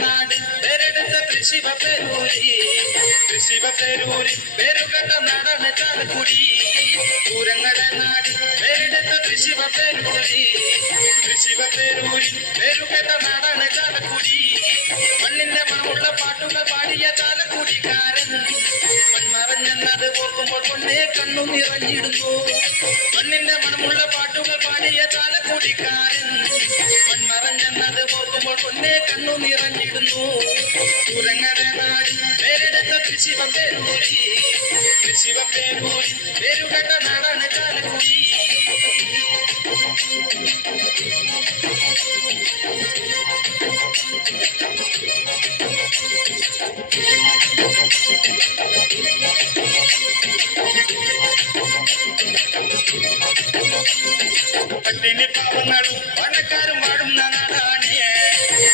നാട് പേരെടുത്ത തൃശ്ശിവപേരൂരിൽ പേരുകെട്ട നാടാണ് ചാലക്കുടി. പൂരങ്ങളുടെ നാട് പേരെടുത്ത തൃശ്ശിവപേരൂരിൽ പേരുകെട്ട നാടാണ് ചാലക്കുടി. മണ്ണിന്റെ മണമുള്ള പാട്ടുകൾ പാടിയ ചാലക്കുടിക്കാരൻ മൺമറഞ്ഞെന്നത് ഓർക്കുമ്പോൾ കൊണ്ടേ കണ്ണു നിറഞ്ഞിടുന്നു. മണ്ണിന്റെ മണമുള്ള പാട്ടുകൾ പാടിയ ചാലക്കുടിക്കാരൻ മൺമറഞ്ഞെന്നത് ഓർക്കുമ്പോൾ കൊണ്ടേ കണ്ണു നിറഞ്ഞിടുന്നു. പൂരങ്ങളുടെ നാട് പേരെടുത്ത തൃശ്ശിവപേരൂരിൽ പേരുകെട്ട നാടാണ് ചാലക്കുടി. പട്ടിണി പാവങ്ങളും പണക്കാരും വാടുന്ന നാടാണ്,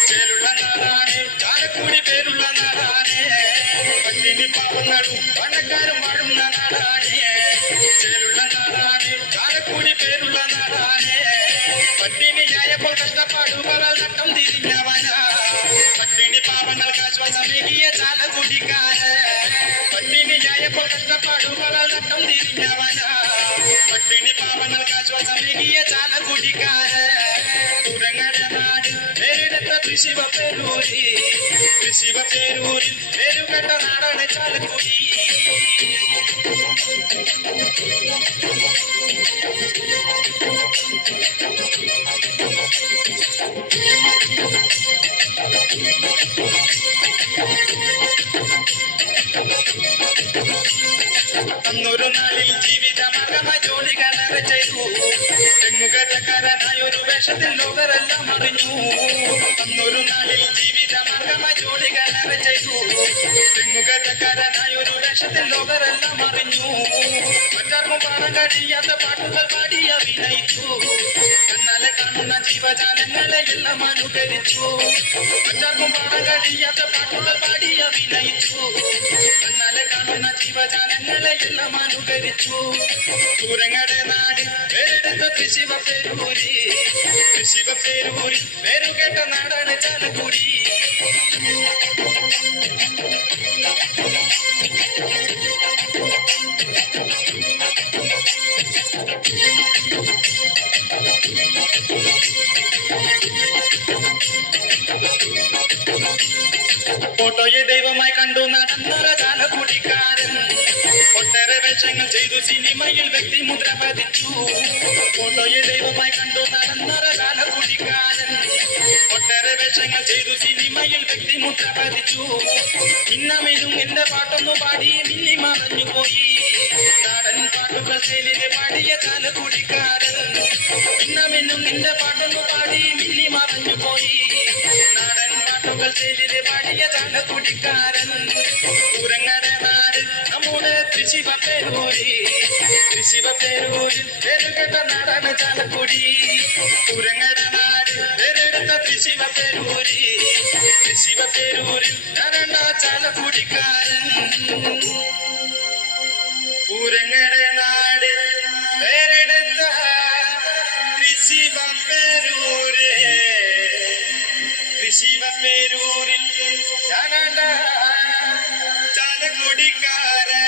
ചേലുള്ള നാടാണ് ചാലക്കുടി, പേരുള്ള നാടാണ്. പട്ടിണി പാവങ്ങളും പണക്കാരും വാടുന്ന നാടാണ്, ചേലുള്ള നാടാണ് ചാലക്കുടി, പേരുള്ള നാടാണ്. പട്ടിണിയായപ്പോൾ കഷ്ടപ്പാടുകളാൽ നട്ടം തിരിഞ്ഞവന പട്ടിണി പാവങ്ങൾക്ക് ആശ്വാസമേകിയ ചാലക്കുടിക്കാരൻ. പട്ടിണിയായപ്പോൾ കഷ്ടപ്പാടുകളാൽ നട്ടം തിരിഞ്ഞവന പട്ടിണി പാവങ്ങൾക്ക് ആശ്വാസമേകിയ ചാലക്കുടിക്കാരൻ. പൂരങ്ങളുടെ നാട് പേരെടുത്ത തൃശ്ശിവപേരൂരിൽ പേരുകെട്ട നാടാണ് ചാലക്കുടി. അന്നൊരു നാളിൽ ജീവിതമാർഗമായി ജോലികളേറെ ചെയ്തു, തെങ്ങുകയറ്റക്കാരനായൊരു വേഷത്തിൽ ലോകരെല്ലാം അറിഞ്ഞു. അന്നൊരു നാളിൽ ജീവിതമാർഗമായി ജോലികളേറെ ചെയ്തു, തെങ്ങുകയറ്റക്കാരനായൊരു വേഷത്തിൽ ലോകരെല്ലാം അറിഞ്ഞു. മറ്റാർക്കും പാടാൻ കഴിയാത്ത പാട്ടുകൾ പാടി അഭിനയിച്ചു, കണ്ണാലെ കാണുന്ന ജീവജാലങ്ങളെ എല്ലാം അനുകരിച്ചു. മറ്റാർക്കും പാടാൻ കഴിയാത്ത പാട്ടുകൾ പാടി അഭിനയിച്ചു, കണ്ണാലെ കാണുന്ന ജീവജാലങ്ങളെ എല്ലാം അനുകരിച്ചു. പൂരങ്ങളുടെ നാട് പേരെടുത്ത തൃശ്ശിവപേരൂരിൽ പേരുകെട്ട നാടാണ് ചാലക്കുടി. ഫോട്ടോയെ ദൈവമായി കണ്ടു നടന്നൊരു ചാലക്കുടിക്കാരൻ ഒട്ടേറെ വേഷങ്ങൾ ചെയ്തു സിനിമയിൽ വ്യക്തിമുദ്ര പതിച്ചു. ഫോട്ടോയെ ദൈവമായി കണ്ടു നടന്നൊരു ചാലക്കുടിക്കാരൻ ഒട്ടേറെ വേഷങ്ങൾ ചെയ്തു സിനിമയിൽ വ്യക്തിമുദ്ര പതിച്ചു. മിന്നമിനും എന്റെ പാട്ടൊന്നു പാടി മിന്നി മറഞ്ഞുപോയി നാടൻ പാട്ടുകൾ ശൈലിനെ പാടിയ ചാലക്കുടിക്കാരൻ. മിന്നമിനും നിന്റെ പാട്ടൊന്നു പാടി മിന്നി മറഞ്ഞുപോയി നാടൻ പാട്ടുകൾ ശൈലിനെ പാടിയ ചാലക്കുടിക്കാരൻ. പൂരങ്ങളുടെ നാട് നമ്മുടെ തൃശ്ശിവപേരൂരിൽ പേരുകെട്ട നാടാണ് ചാലക്കുടി. പൂരങ്ങളുടെ നാട് പേരെടുത്ത തൃശ്ശിവപേരൂരിൽ ഞാനാണ് ചാലക്കുടിക്കാരൻ. പൂരങ്ങളുടെ നാട് പേരെടുത്ത തൃശ്ശിവപേരൂരിൽ ഞാനാണ് ചാലക്കുടിക്കാരൻ.